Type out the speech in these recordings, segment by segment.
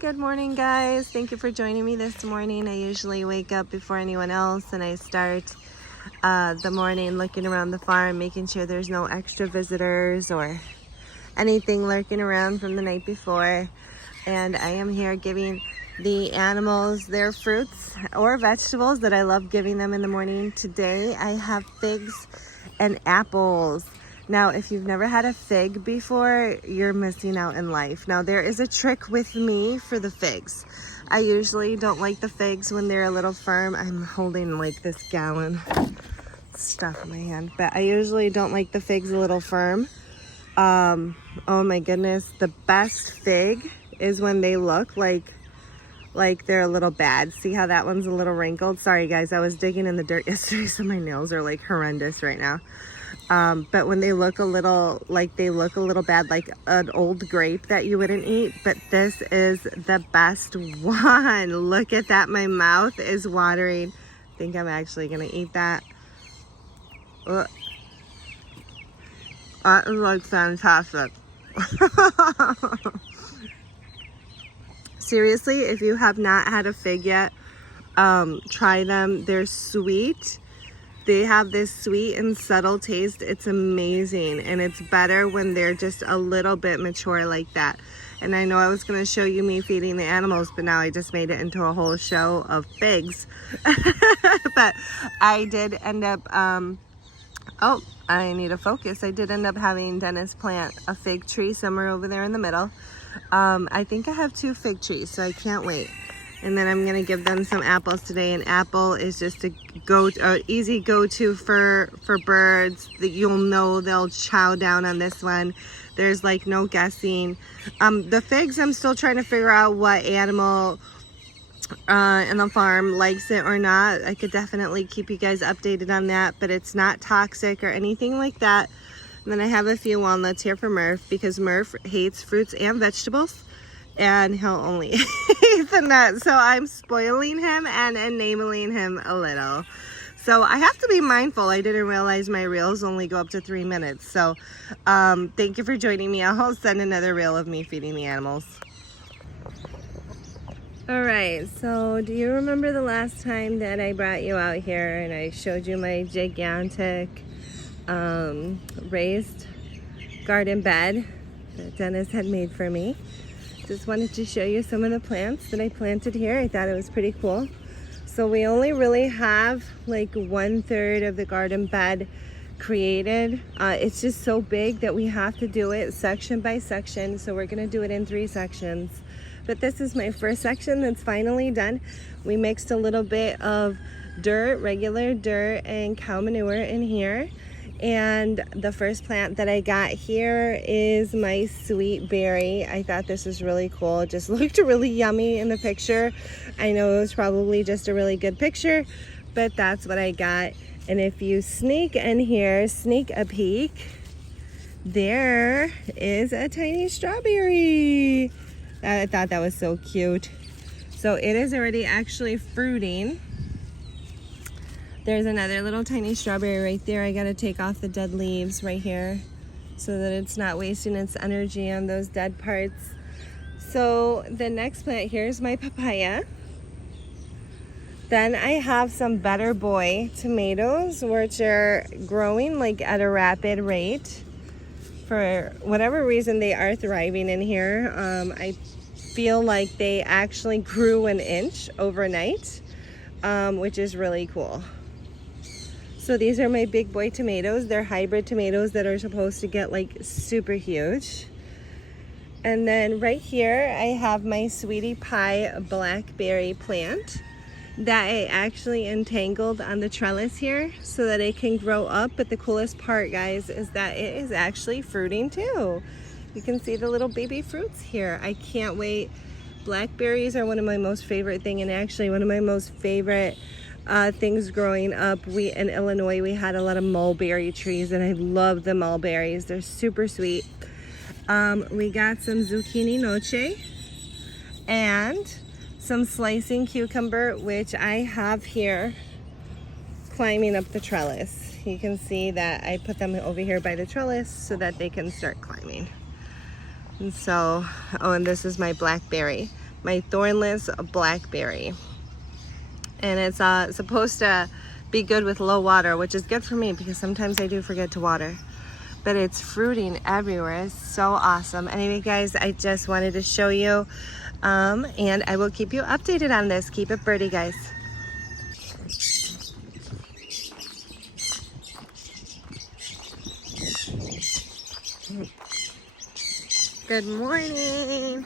Good morning, guys. Thank you for joining me this morning. I usually wake up before anyone else and I start the morning looking around the farm, making sure there's no extra visitors or anything lurking around from the night before. And I am here giving the animals their fruits or vegetables that I love giving them in the morning. Today I have figs and apples. Now, if you've never had a fig before, you're missing out in life. Now, there is a trick with me for the figs. I usually don't like the figs when they're a little firm. I'm holding like this gallon stuff in my hand, but I usually don't like the figs a little firm. Oh my goodness, the best fig is when they look like they're a little bad. See how that one's a little wrinkled? Sorry guys, I was digging in the dirt yesterday, so my nails are like horrendous right now. But when they look a little bad, like an old grape that you wouldn't eat, but this is the best one. Look at that, my mouth is watering. I think I'm actually gonna eat that. That is like fantastic. Seriously, if you have not had a fig yet, try them. They're sweet. They have this sweet and subtle taste. It's amazing, and it's better when they're just a little bit mature like that. And I know I was going to show you me feeding the animals, but now I just made it into a whole show of figs. But I did end up, oh, I need a focus. I did end up having Dennis plant a fig tree somewhere over there in the middle. I think I have 2 fig trees, so I can't wait. And then I'm gonna give them some apples today. And apple is just a easy go-to for birds. That you'll know they'll chow down on this one. There's like no guessing. The figs, I'm still trying to figure out what animal in the farm likes it or not. I could definitely keep you guys updated on that, but it's not toxic or anything like that. And then I have a few walnuts here for Murph, because Murph hates fruits and vegetables, and he'll only eat the nuts. So I'm spoiling him and enabling him a little. So I have to be mindful. I didn't realize my reels only go up to 3 minutes. So thank you for joining me. I'll send another reel of me feeding the animals. All right, so do you remember the last time that I brought you out here and I showed you my gigantic raised garden bed that Dennis had made for me? Just wanted to show you some of the plants that I planted here. I thought it was pretty cool. So we only really have like 1/3 of the garden bed created. It's just so big that we have to do it section by section. So we're gonna do it in 3 sections. But this is my first section that's finally done. We mixed a little bit of dirt, regular dirt, and cow manure in here. And the first plant that I got here is my sweet berry. I thought this was really cool. It just looked really yummy in the picture. I know it was probably just a really good picture, but that's what I got. And if you sneak in here, sneak a peek, there is a tiny strawberry. I thought that was so cute. So it is already actually fruiting. There's another little tiny strawberry right there. I gotta take off the dead leaves right here so that it's not wasting its energy on those dead parts. So the next plant here is my papaya. Then I have some Better Boy tomatoes, which are growing like at a rapid rate. For whatever reason, they are thriving in here. I feel like they actually grew an inch overnight, which is really cool. So these are my Big Boy tomatoes. They're hybrid tomatoes that are supposed to get like super huge. And then right here, I have my Sweetie Pie blackberry plant that I actually entangled on the trellis here so that it can grow up. But the coolest part, guys, is that it is actually fruiting too. You can see the little baby fruits here. I can't wait. Blackberries are one of my most favorite things, and actually one of my most favorite things growing up. In Illinois, we had a lot of mulberry trees, and I love the mulberries. They're super sweet. We got some zucchini noce and some slicing cucumber, which I have here climbing up the trellis. You can see that I put them over here by the trellis so that they can start climbing. And so, oh, and this is my blackberry. my thornless blackberry. And it's supposed to be good with low water, which is good for me because sometimes I do forget to water. But it's fruiting everywhere. It's so awesome. Anyway, guys, I just wanted to show you, and I will keep you updated on this. Keep it birdie, guys. Good morning.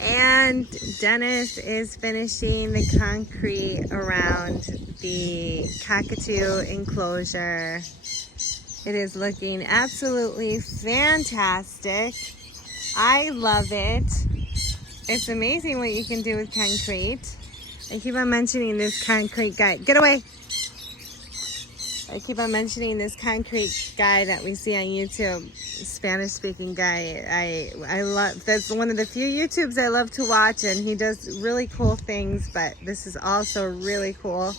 And Dennis is finishing the concrete around the Cockatoo enclosure. It is looking absolutely fantastic. I love it. It's amazing what you can do with concrete. I keep on mentioning this concrete guy. Get away! I keep on mentioning this concrete guy that we see on YouTube, Spanish speaking guy. I love, that's one of the few YouTubes I love to watch, and he does really cool things, but this is also really cool.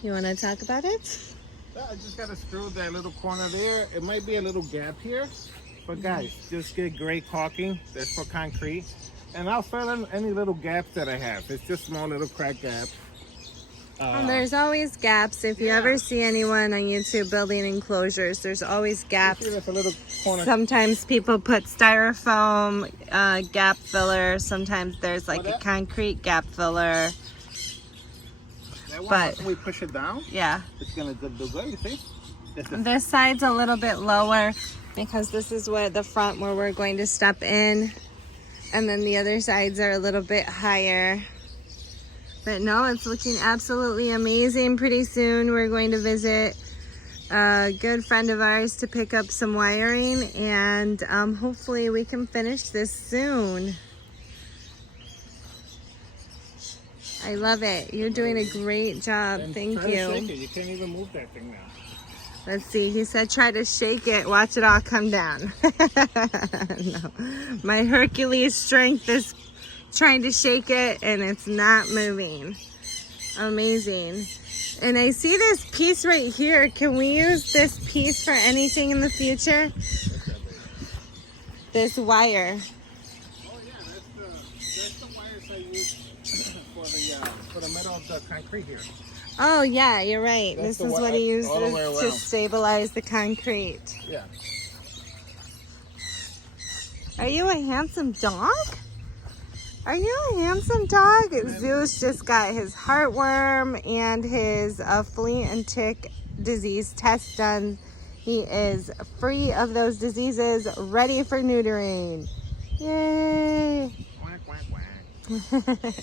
You want to talk about it? Yeah, I just got to screw that little corner there. It might be a little gap here, but guys, just get gray caulking. That's for concrete. And I'll fill in any little gaps that I have. It's just small little crack gaps. There's always gaps. If you ever see anyone on YouTube building enclosures, there's always gaps. A little corner. Sometimes people put styrofoam gap filler. Sometimes there's like a concrete gap filler. But when we push it down, yeah, it's gonna do good. You see? This side's a little bit lower because this is where the front where we're going to step in, and then the other sides are a little bit higher. But no, it's looking absolutely amazing. Pretty soon we're going to visit a good friend of ours to pick up some wiring, and hopefully we can finish this soon. I love it. You're doing a great job. Thank you. Shake it. You can't even move that thing now. Let's see. He said try to shake it. Watch it all come down. No. My Hercules strength is trying to shake it, and it's not moving. Amazing. And I see this piece right here. Can we use this piece for anything in the future? This wire. Oh yeah, that's the wires I use for the middle of the concrete here. Oh yeah, you're right. That's this is what he uses to stabilize the concrete. Yeah. Are you a handsome dog? Are you a handsome dog? Zeus just got his heartworm and his flea and tick disease test done. He is free of those diseases, ready for neutering. Yay! Quack, quack, quack.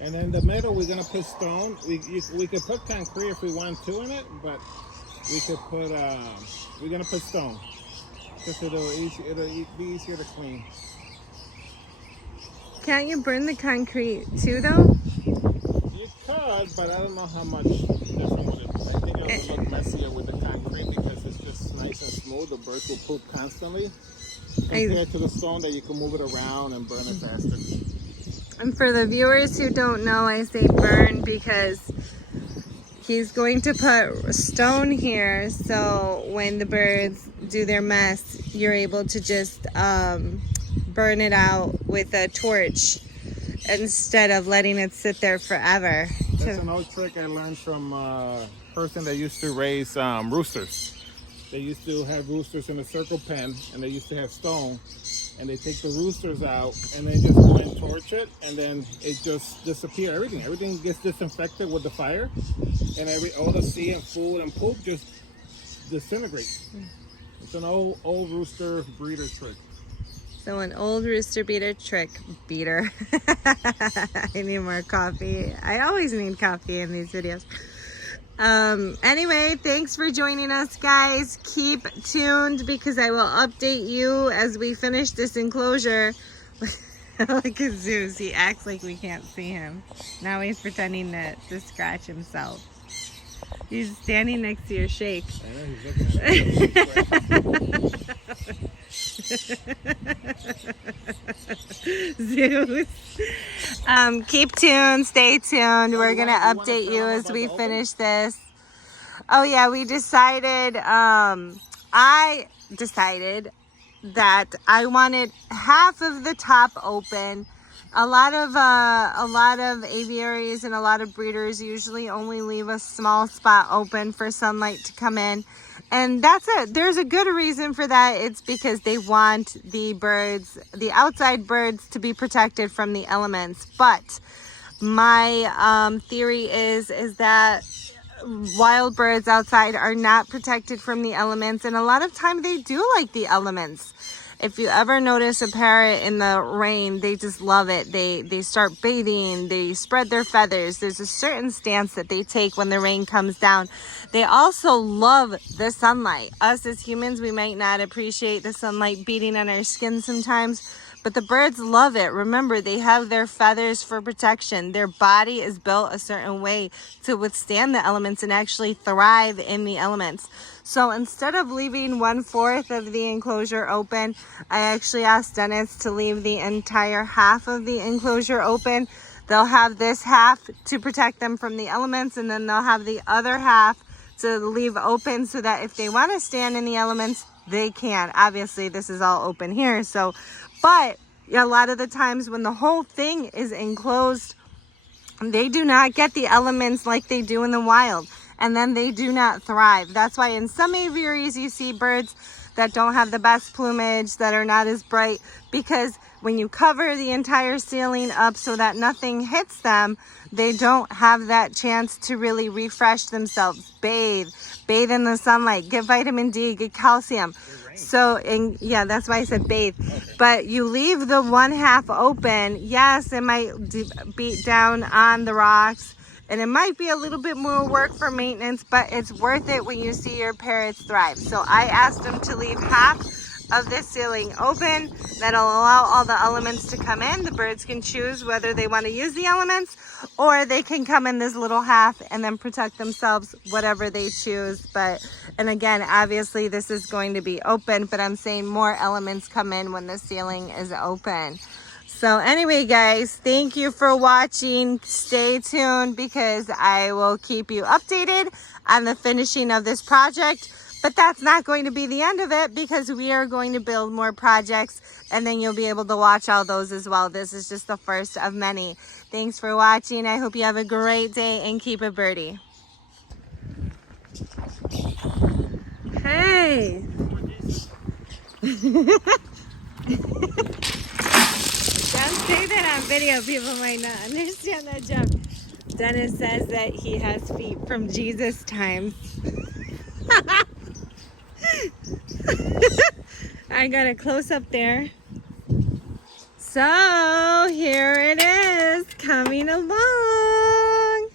And in the middle, we're gonna put stone. We could put concrete if we want to in it, but we could put we're gonna put stone because it'll be easier to clean. Can't you burn the concrete too, though? You could, but I don't know how much different would it. I think it would look messier with the concrete because it's just nice and smooth. The birds will poop constantly compared to the stone that you can move it around and burn it faster. And for the viewers who don't know, I say burn because he's going to put stone here, so when the birds do their mess, you're able to just burn it out with a torch instead of letting it sit there forever. That's an old trick I learned from a person that used to raise roosters. They used to have roosters in a circle pen, and they used to have stone, and they take the roosters out and then just go and torch it, and then it just disappears. Everything gets disinfected with the fire, and all the sea and food and poop just disintegrates. It's an old rooster breeder trick. So an old rooster beater. I need more coffee. I always need coffee in these videos. Anyway, thanks for joining us, guys. Keep tuned because I will update you as we finish this enclosure. Look at Zeus. He acts like we can't see him. Now he's pretending to scratch himself. He's standing next to your shake. I know, he's looking at me. Zeus. Keep tuned, stay tuned. We're gonna update you as we finish this. Oh yeah, we decided, I decided that I wanted half of the top open. A lot of aviaries and a lot of breeders usually only leave a small spot open for sunlight to come in. And there's a good reason for that. It's because they want the birds, the outside birds, to be protected from the elements. But my theory is that wild birds outside are not protected from the elements, and a lot of time they do like the elements. If you ever notice a parrot in the rain, they just love it. They start bathing, they spread their feathers. There's a certain stance that they take when the rain comes down. They also love the sunlight. Us as humans, we might not appreciate the sunlight beating on our skin sometimes, but the birds love it. Remember, they have their feathers for protection. Their body is built a certain way to withstand the elements and actually thrive in the elements. So instead of leaving 1/4 of the enclosure open, I actually asked Dennis to leave the entire half of the enclosure open. They'll have this half to protect them from the elements, and then they'll have the other half to leave open so that if they want to stand in the elements, they can. Obviously, this is all open here, so, but a lot of the times when the whole thing is enclosed, they do not get the elements like they do in the wild, and then they do not thrive. That's why in some aviaries you see birds that don't have the best plumage, that are not as bright, because when you cover the entire ceiling up so that nothing hits them, they don't have that chance to really refresh themselves, bathe in the sunlight, get vitamin D, get calcium. So, and yeah, that's why I said bathe. Okay. But you leave the 1/2 open. Yes, it might beat down on the rocks, and it might be a little bit more work for maintenance, but it's worth it when you see your parrots thrive. So I asked them to leave half of this ceiling open. That'll allow all the elements to come in. The birds can choose whether they want to use the elements, or they can come in this little half and then protect themselves, whatever they choose. But, and again, obviously this is going to be open, but I'm saying more elements come in when the ceiling is open. So anyway, guys, thank you for watching. Stay tuned because I will keep you updated on the finishing of this project. But that's not going to be the end of it, because we are going to build more projects, and then you'll be able to watch all those as well. This is just the first of many. Thanks for watching. I hope you have a great day and keep it birdie. Hey! Don't say that on video. People might not understand that joke. Dennis says that he has feet from Jesus times. I got a close up there. So here it is, coming along.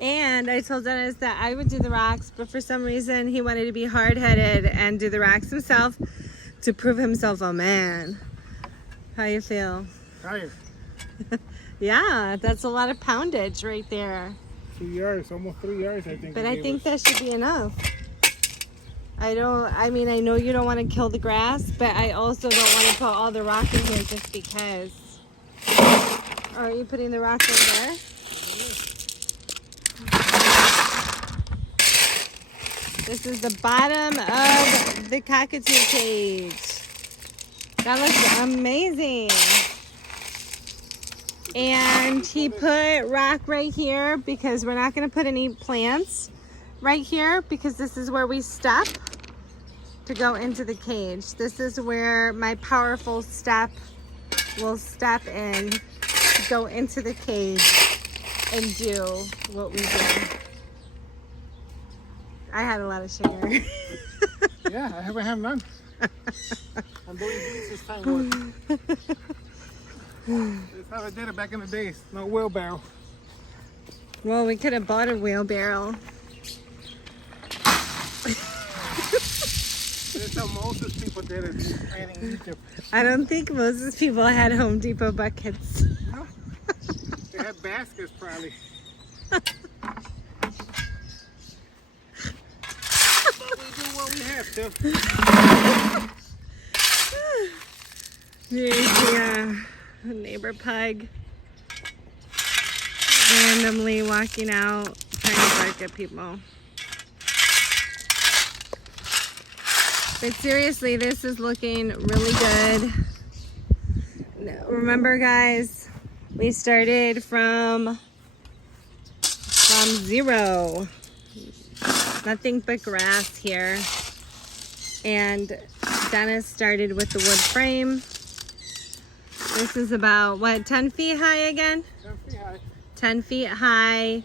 And I told Dennis that I would do the rocks, but for some reason he wanted to be hard-headed and do the rocks himself to prove himself a man. How you feel? Tired. Yeah, that's a lot of poundage right there. 2 yards, almost 3 yards, I think. But I think that should be enough. I know you don't want to kill the grass, but I also don't want to put all the rock in here just because. Are you putting the rock in there? This is the bottom of the cockatoo cage. That looks amazing. And he put rock right here because we're not going to put any plants right here, because this is where we step to go into the cage. This is where my powerful step will step in to go into the cage and do what we do. I had a lot of sugar. Yeah, I haven't had none. I'm doing this time work. That's how I did it back in the days. No wheelbarrow. Well, we could have bought a wheelbarrow. That's how Moses people did it in Egypt. I don't think Moses people had Home Depot buckets. No. They had baskets probably. But we do what we have to. There's the neighbor pug randomly walking out trying to bark at people. But seriously, this is looking really good. Remember, guys, we started from zero. Nothing but grass here. And Dennis started with the wood frame. This is about, what, 10 feet high again? 10 feet high. 10 feet high.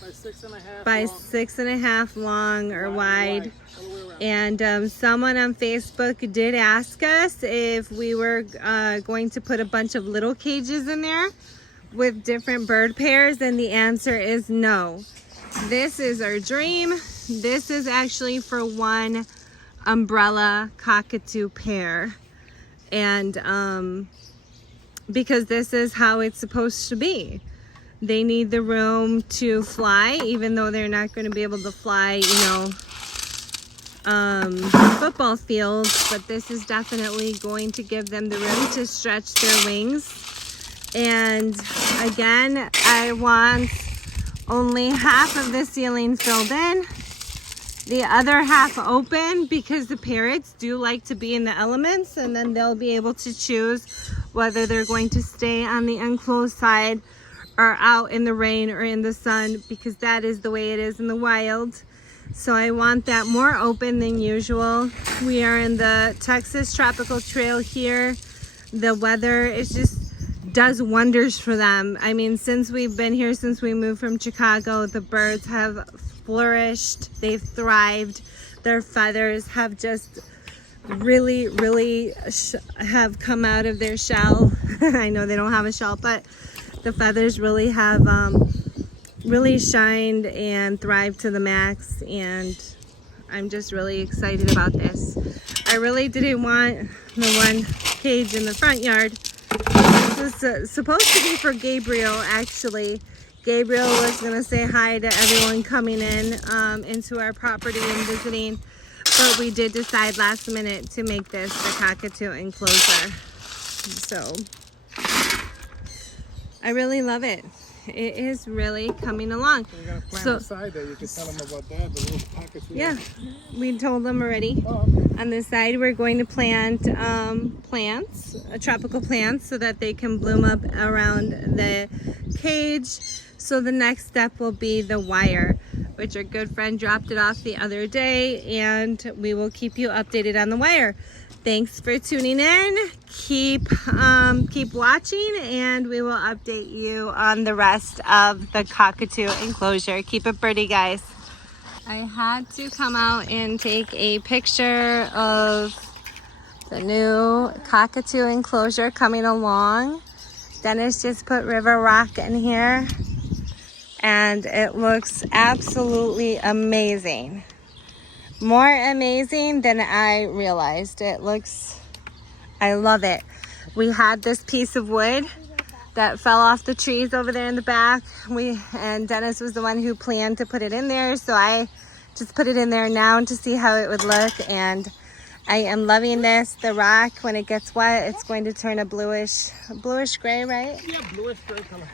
By 6.5 by long. 6.5 long or wide. All the way around. And someone on Facebook did ask us if we were going to put a bunch of little cages in there with different bird pairs, and the answer is no. This is our dream. This is actually for one umbrella cockatoo pair, and because this is how it's supposed to be. They need the room to fly, even though they're not going to be able to fly, you know, football fields, but this is definitely going to give them the room to stretch their wings. And again, I want only half of the ceiling filled in, the other half open, because the parrots do like to be in the elements, and then they'll be able to choose whether they're going to stay on the enclosed side or out in the rain or in the sun, because that is the way it is in the wild. So I want that more open than usual. We are in the Texas Tropical Trail here. The weather is just does wonders for them. I mean, since we've been here, since we moved from Chicago, the birds have flourished, they've thrived. Their feathers have just really have come out of their shell. I know they don't have a shell, but the feathers really have really shined and thrived to the max, and I'm just really excited about this. I really didn't want the one cage in the front yard. This was supposed to be for Gabriel, actually. Gabriel was gonna say hi to everyone coming in into our property and visiting, but we did decide last minute to make this the Cockatoo enclosure. So I really love it. It is really coming along. So you're gonna plant beside that. You can tell them about that. The little pockets. Yeah, we told them already. Oh, okay. On this side, we're going to plant plants, tropical plants, so that they can bloom up around the cage. So the next step will be the wire, which our good friend dropped it off the other day, and we will keep you updated on the wire. Thanks for tuning in. Keep watching, and we will update you on the rest of the Cockatoo enclosure. Keep it birdie, guys. I had to come out and take a picture of the new Cockatoo enclosure coming along. Dennis just put river rock in here, and it looks absolutely amazing. More amazing than I realized. It looks, I love it. We had this piece of wood that fell off the trees over there in the back. And Dennis was the one who planned to put it in there, so I just put it in there now to see how it would look, and I am loving this. The rock, when it gets wet, it's going to turn a bluish gray, right? Yeah, bluish gray color.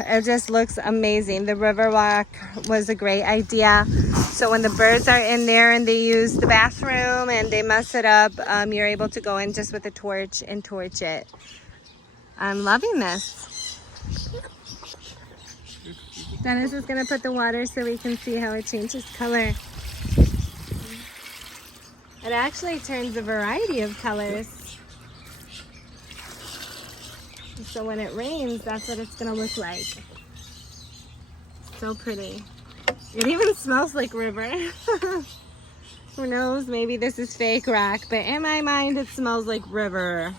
It just looks amazing. The river walk was a great idea. So when the birds are in there and they use the bathroom and they mess it up, you're able to go in just with a torch and torch it. I'm loving this. Dennis is gonna put the water so we can see how it changes color. It actually turns a variety of colors. So when it rains, that's what it's gonna look like. So pretty. It even smells like river. Who knows, maybe this is fake rock, but in my mind it smells like river.